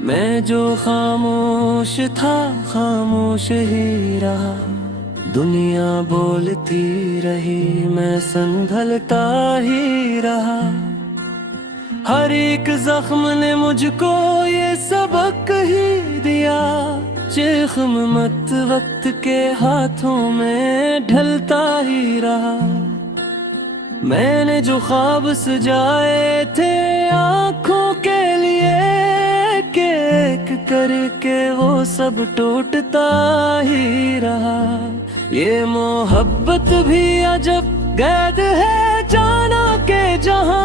मैं जो खामोश था खामोश ही रहा, दुनिया बोलती रही मैं संभलता ही रहा। हर एक जख्म ने मुझको ये सबक ही दिया, जख्म मत वक्त के हाथों में ढलता ही रहा। मैंने जो ख्वाब सजाए थे आँखों के लिए, एक करके वो सब टूटता ही रहा। ये मोहब्बत भी अजब कैद है जाना के जहां,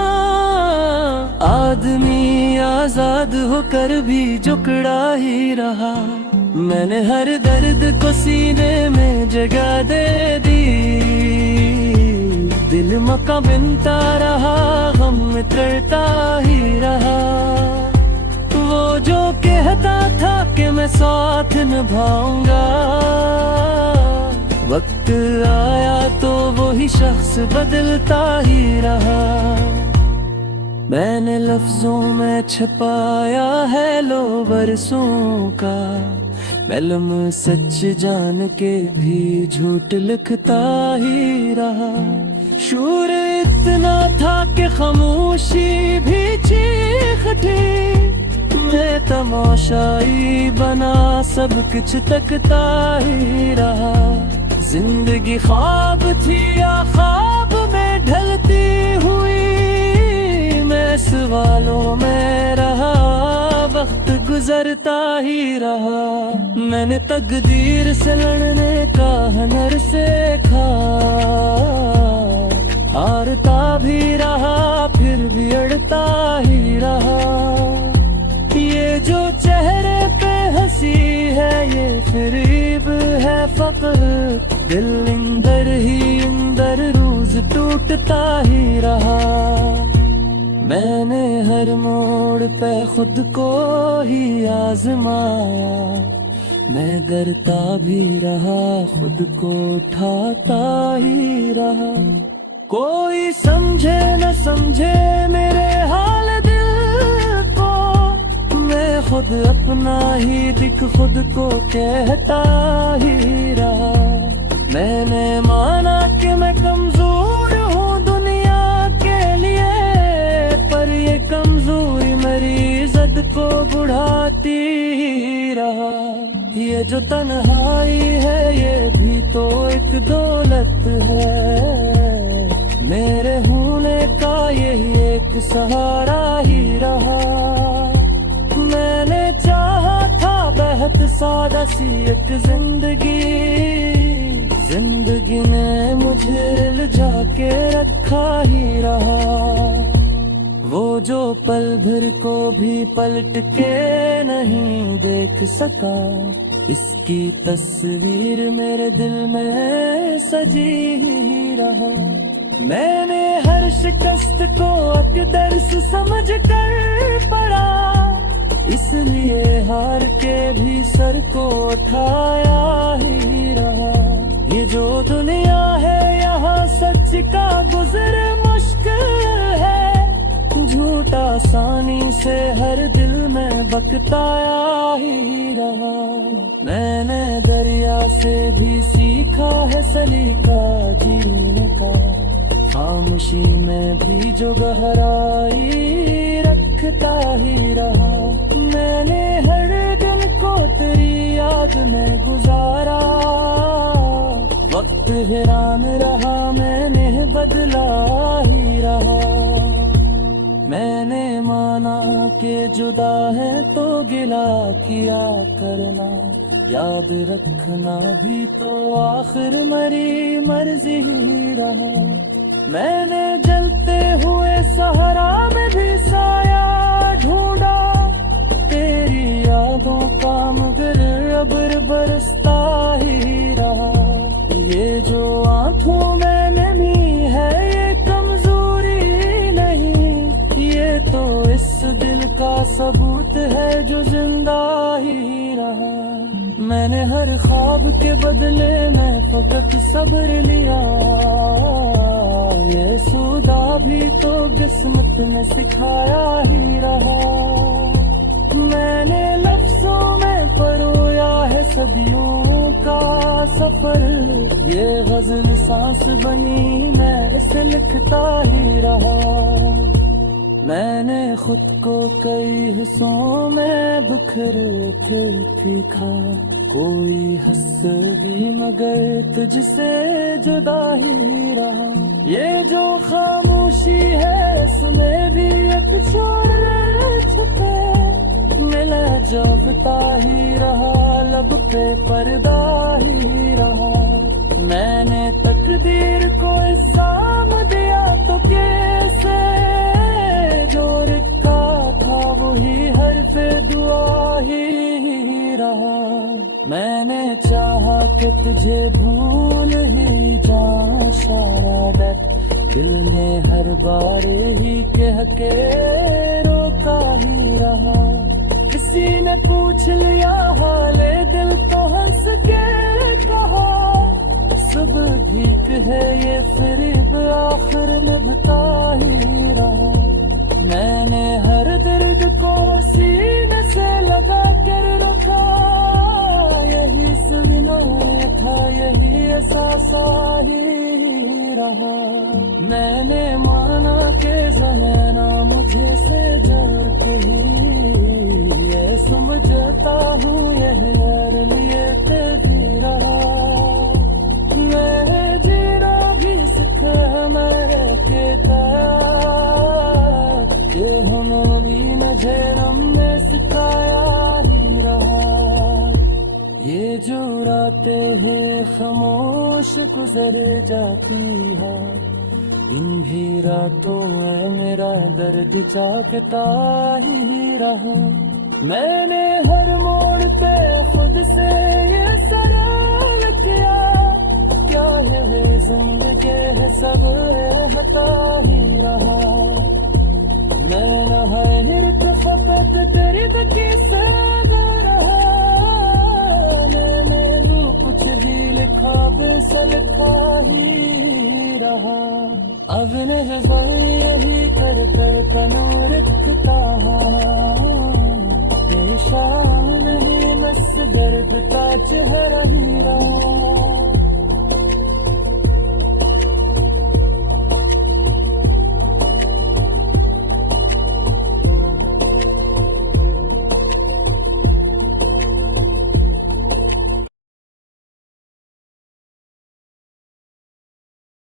आदमी आजाद होकर भी जुकड़ा ही रहा। मैंने हर दर्द को सीने में जगह दे दी, दिल मका बिनता रहा, गम में तड़ता ही रहा। वो जो कहता था कि मैं साथ निभाऊंगा, वक्त आया तो वही शख्स बदलता ही रहा। मैंने लफ्जों में छुपाया है लो बरसों का, कलम सच जान के भी झूठ लिखता ही रहा। शूर इतना था कि खामोशी भी चीख थी, मैं तमाशाई बना सब कुछ तकता ही रहा। जिंदगी ख्वाब थी या ख्वाब में ढलती हुई, मैं सवालों में रहा, वक्त गुजरता ही रहा। मैंने तकदीर से लड़ने का हुनर सीखा, हारता भी रहा फिर भी अड़ता ही रहा। ये जो चेहरे पे हंसी है ये फरीब है फकर, दिल अंदर ही अंदर रोज टूटता ही रहा। मैंने हर मोड़ पे खुद को ही आजमाया, मैं गिरता भी रहा खुद को उठाता ही रहा। कोई समझे न समझे मेरे हाल दिल को, मैं खुद अपना ही दिख खुद को कहता ही रहा। मैंने माना कि मैं कमजोर हूँ दुनिया के लिए, पर ये कमजोरी मेरी इज्जत को बढ़ाती ही रहा। ये जो तन्हाई है ये भी तो एक दौलत है, मेरे होने का यही एक सहारा ही रहा। मैंने चाहा था बेहद सादा सी एक जिंदगी, जिंदगी ने मुझे इल्जा के रखा ही रहा। वो जो पल भर को भी पलट के नहीं देख सका, इसकी तस्वीर मेरे दिल में सजी ही रहा। मैंने हर शिकस्त को एक दर्स समझ कर पढ़ा, इसलिए हार के भी सर को उठाया ही रहा। ये जो दुनिया है यहाँ सच का गुजर मुश्किल है, झूठ आसानी से हर दिल में बकताया ही रहा। मैंने दरिया से भी सीखा है सलीका जीने का, खामोशी में भी जो गहराई रखता ही रहा। मैंने हर दिन को तेरी याद में गुजारा, वक्त हैरान रहा मैंने बदला ही रहा। मैंने माना कि जुदा है तो गिला किया करना, याद रखना भी तो आखिर मरी मर्जी ही रहा। मैंने जलते हुए सहारा में भी साया ढूंढा, तेरी यादों का मगर अबर बरसता ही रहा। ये जो आंखों में नमी है ये कमजोरी नहीं, ये तो इस दिल का सबूत है जो जिंदा ही रहा। मैंने हर ख्वाब के बदले में फकत सब्र लिया, भी तो किस्मत ने सिखाया ही रहा। मैंने लफ्जों में परोया है सदियों का सफर, ये गजल सांस बनी मैं इसे लिखता ही रहा। मैंने खुद को कई हिस्सों में बिखर के सीखा, कोई हंस भी मगर तुझसे जुदा ही रहा। ये जो खामोशी है इसमें भी एक शोर छुपे, मिला जागता ही रहा, लब पे पर्दा ही रहा। मैंने तकदीर को इल्जाम दिया तो कैसे, जो लिखा था वही हर्फ दुआ ही रहा। मैंने चाहा कि तुझे भूल ही जाऊं सारा डर, दिल ने हर बार ही कह के रोका ही रहा। किसी ने पूछ लिया हाले दिल तो हंस के कहा, सब भीख है ये फिर आखिर निभता ही रहा। मैंने हर दर्द को सीने से लगा कर रखा, यही सुना था यही एहसास ही रहा। मैंने माना के ज़माना मुझे से जोड़ ही, ये समझता हूँ यही हर लिए भी रहा। मैं जीना भी सीखा मैं के ये होना भी मुझे हमने सिखाया ही रहा। ये जो रातें हैं खामोश गुजर जाती है, इन भी रातों में मेरा दर्द जागता ही रहा। मैंने हर मोड़ पे खुद से ये सवाल किया, क्या है जिंदगी है सब हता ही रहा। मैं हिरत फकत दर्द की सद रहा, मैंने जो कुछ भी लिखा बेस लिखा ही रहा। अब नजर यही कर कनूर रखता, पेशान नहीं बस दर्द का चेहरा ही रहा।